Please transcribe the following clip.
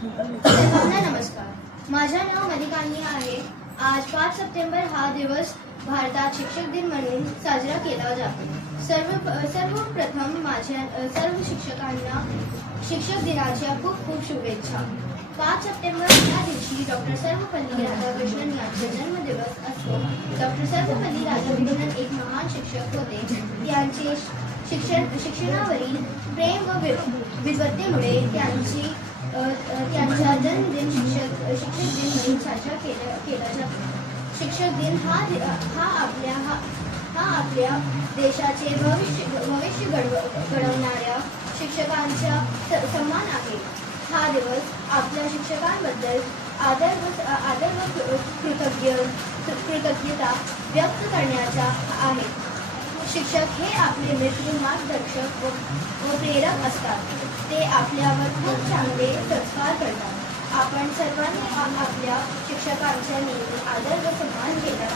सर्वांना नमस्कार. माझे नाव मलिकानी आहे. आज 5 सप्टेंबर हा दिवस भारतात शिक्षक दिन म्हणून साजरा केला जातो. सर्वप्रथम माझ्या सर्व शिक्षकांना शिक्षक दिनाच्या खूप खूप शुभेच्छा. 5 सप्टेंबर या दिवशी डॉक्टर सर्वपल्ली राधाकृष्णन यांचा जन्मदिवस असतो. डॉक्टर सर्वपल्ली राधाकृष्णन एक महान शिक्षक होते. त्यांचे शिक्षणावरील प्रेम व विद्वत्तेमुळे त्यांचा जन्मदिन शिक्षक दिन म्हणून साजरा केला जातो. शिक्षक दिन हा आपल्या देशाचे भविष्य घडवणाऱ्या शिक्षकांचा सन्मान आहे. हा दिवस आपल्या शिक्षकांबद्दल आदर व कृतज्ञता व्यक्त करण्याचा आहे. शिक्षक हे आपले मित्र, मार्गदर्शक व प्रेरक असतात. ते आपल्यावर खूप चांगले संस्कार करतात. आपण सर्वांनी आपल्या शिक्षकांचा नेहमी आदर व सन्मान केला